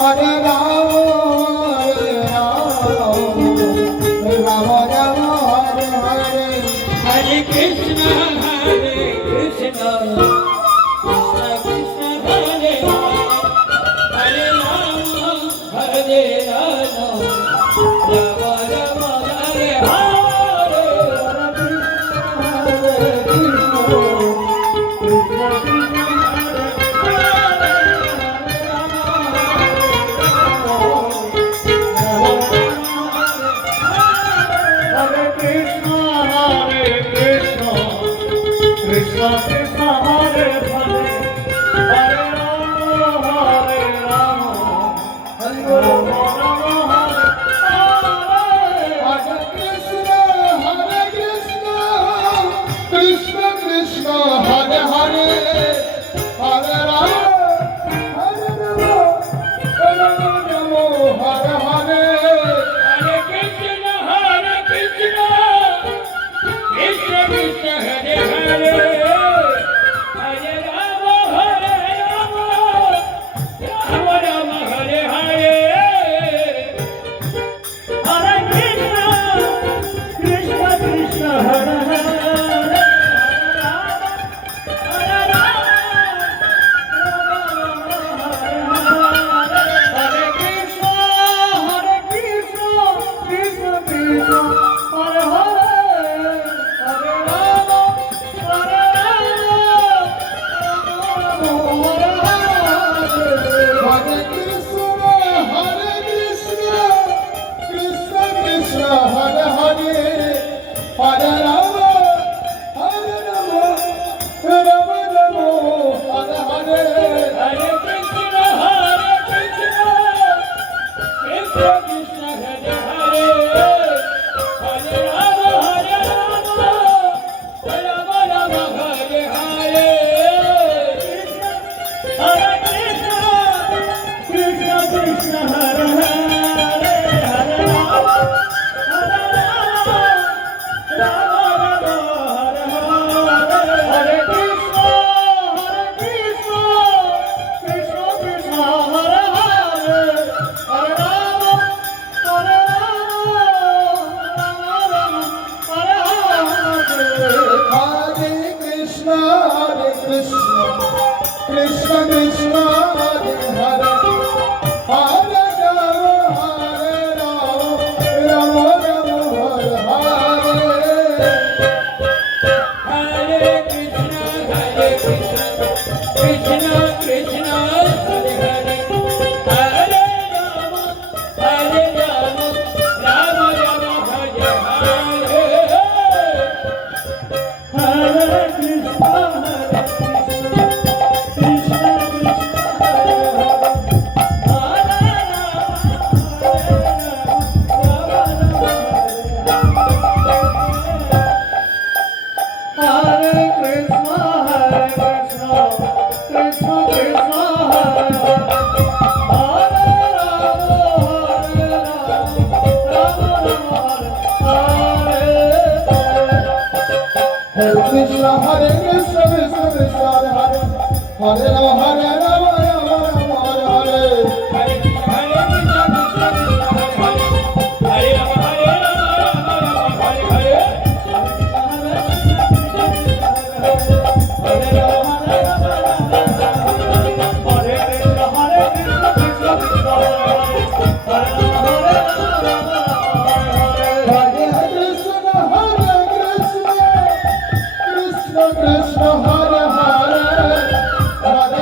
Hare Rama, Hare Rama, Rama Rama, Hare Hare. Hare Krishna, Hare Krishna, Krishna Krishna, Hare Hare, Hare Rama, Hare Rama, Rama Rama, Hare Hare. Krishna Krishna Hare Hare Hare Rama Hare Rama Rama Hare Krishna, Krishna Krishna, Hare Hare, Hare Rama, Hare Rama, Rama Rama, Hare Hare. Hare Krishna, Krishna Krishna, Hare Hare, Hare Rama, Rama Rama, Hare Hare. Hare Krishna Krishna Krishna Hare Hare Hare Rama Hare Krishna Krishna Krishna Hare Hare Hare Rama Hare Hare Krishna, Krishna Krishna, Hare Hare, Hare Rama, Rama Rama, Hare Hare. Hare Krishna, Krishna Krishna, Hare Hare, Hare Rama, Rama Rama, Hare Hare. Hare Krishna Krishna Krishna Hare Hare Hare Rama Hare Rama Rama Rama Hare Hare Hare Krishna Krishna Krishna Hare Hare Hare Rama Hare Rama Rama Rama Hare Hare Hare Krishna, Krishna Krishna, Hare Hare, Hare Rama, Rama Rama, Hare Hare. Hare Krishna, Krishna Krishna, Hare Hare, Hare Rama, Rama Rama, Hare Hare. Hare Krishna Krishna Krishna Hare Hare Hare Rama Hare Krishna Krishna Krishna Hare Hare Hare Krishna, Krishna Krishna, Hare Hare, Hare Rama, Rama Rama, Hare Hare. Hare Krishna, Hare Rama, Rama Rama, Hare Hare. Hare Krishna, Krishna Krishna, Hare Hare, Hare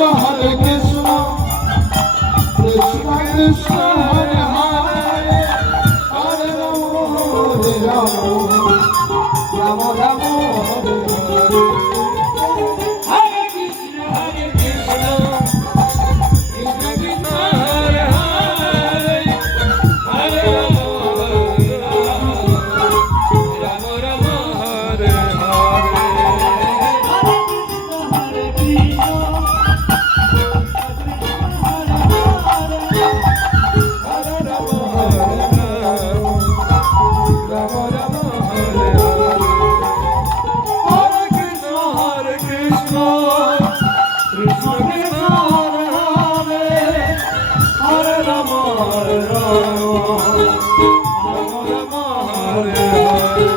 Hare Krishna, Krishna Krishna Hare Hare, Hare Rama, Hare Rama, Rama Rama, Hare Hare. Hare Krishna, Krishna Krishna, Hare Hare, Hare Rama, Rama Rama, Hare Hare. Hare Krishna, Hare Rama, Hare Rama, Rama Rama, Hare Hare. Hare Krishna, Krishna Krishna, Hare Hare, Hare Rama, Hare Rama, Rama Rama, Hare Hare.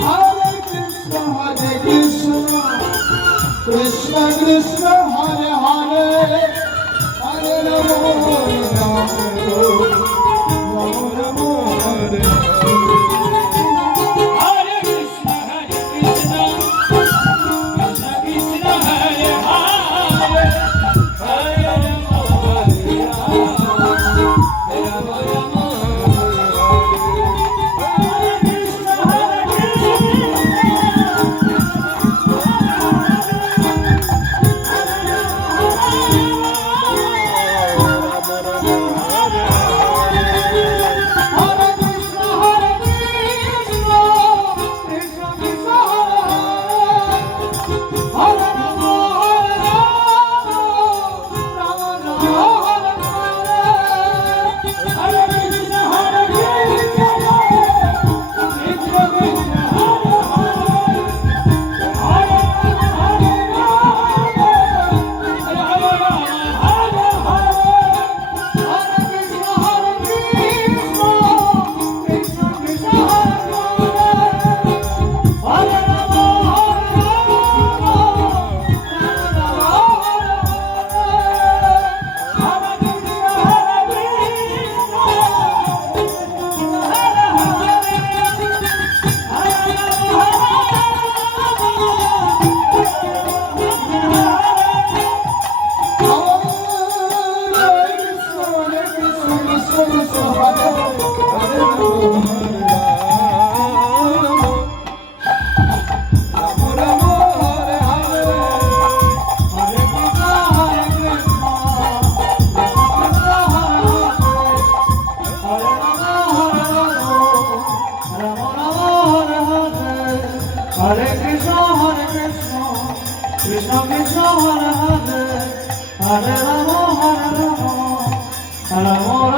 Hare Krishna, Krishna Krishna Hare Hare, Hare Rama, Hare Rama, Rama Rama, Hare Hare. Hare Krishna, Krishna Krishna, Hare Hare, Hare Rama, Hare Rama, Rama Rama, Hare Hare Krishna, Krishna Krishna Hare Hare, Hare Rama, Hare Hare Krishna, Krishna Krishna Hare Hare, Hare Rama, Hare Rama, Rama